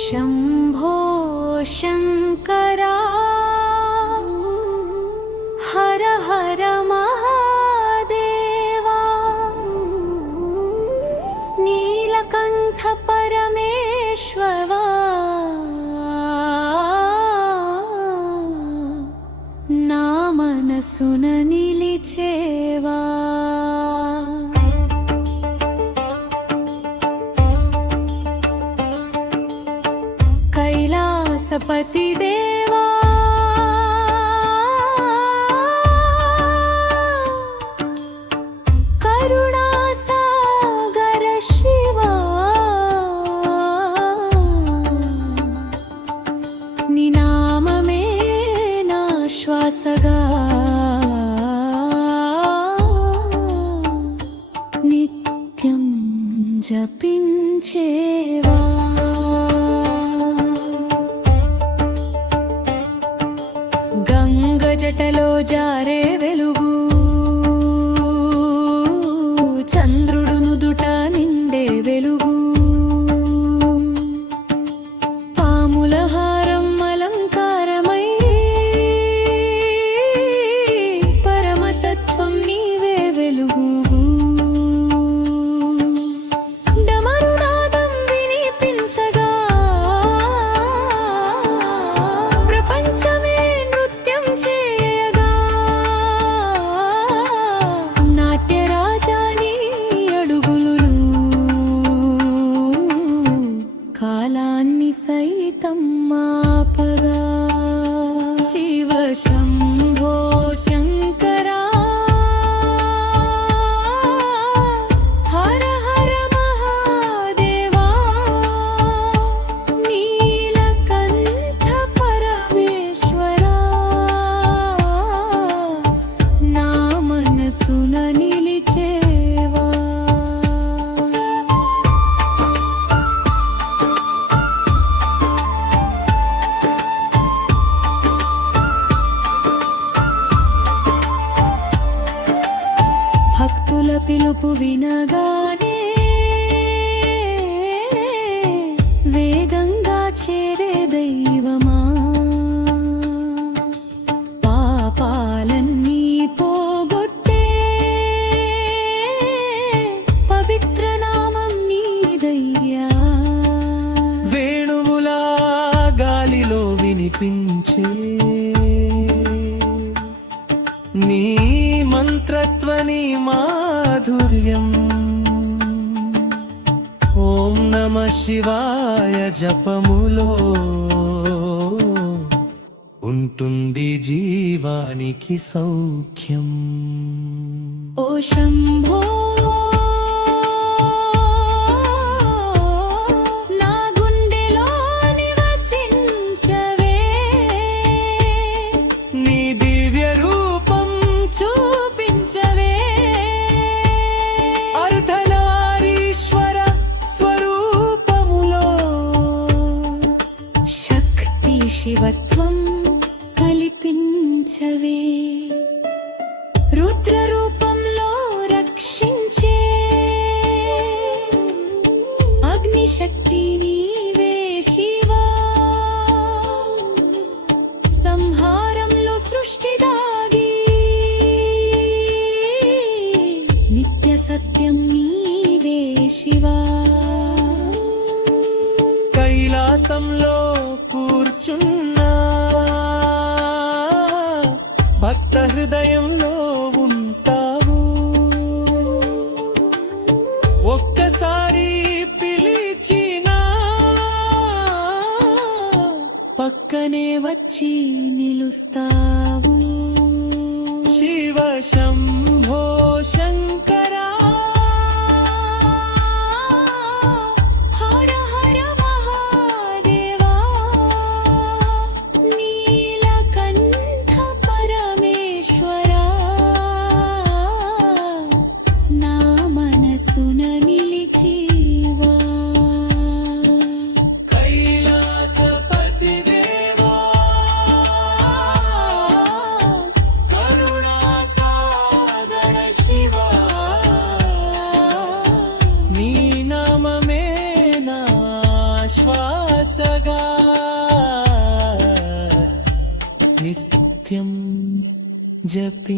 शम्भो शङ्करा हर हर महादेवा नीलकण्ठ परमेश्वरा ना मनसुन निलिचेवा कैलासपति देवा करुणासागर शिवा निनाममे ना श्वासगा नित्यं जपिंचेवा జటలో జారే వెలుగు చంద్రుడు నుదుట నిండే వెలుగు పాముల హారం అలంకారమై పరమతత్వం నీవే వెలుగు డమరునాదం వినిపించగా ప్రపంచమే నృత్యం చే సైతం మాపగా శివ శంభో శంకరా హర హర మహాదేవా నీలకంఠ పరమేశ్వరా నా మనసున నిలిచేవా భక్తుల పిలుపు వినగానే వేగంగా చేరే దైవమా పాపాలన్నీ పోగొట్టే పవిత్ర నామం నీదయ్యా వేణువులా గాలిలో వినిపించే నీ మంత్రత్వని మాధుర్యం ఓం నమః శివాయ జపములో ఉంటుంది జీవానికి సౌఖ్యం ఓ శంభో నా గుండెలో నివసించవే నీ దివ్య రూపం చూపించవే అర్ధనారీశ్వర స్వరూపములో శక్తి శివత్వం కల్పించవే రుద్ర రూపంలో రక్షించే అగ్నిశక్తి నీవే శివా సంహారంలో సృష్టి దాగి నిత్య సత్యం నీవే శివా కైలాసంలో కూర్చున్నా భక్త హృదయంలో ఉంటావు ఒక్కసారి పిలిచినా పక్కనే వచ్చి నిలుస్తావు శివ శంభో శంకరా హర హర మహాదేవా నీలకంఠ పరమేశ్వరా నా మనసున నిలిచేవా కైలాసపతి దేవా కరుణాసాగర శివా నీ నామమే నా శ్వాస శ్వాసగా నిత్యం జపించేవా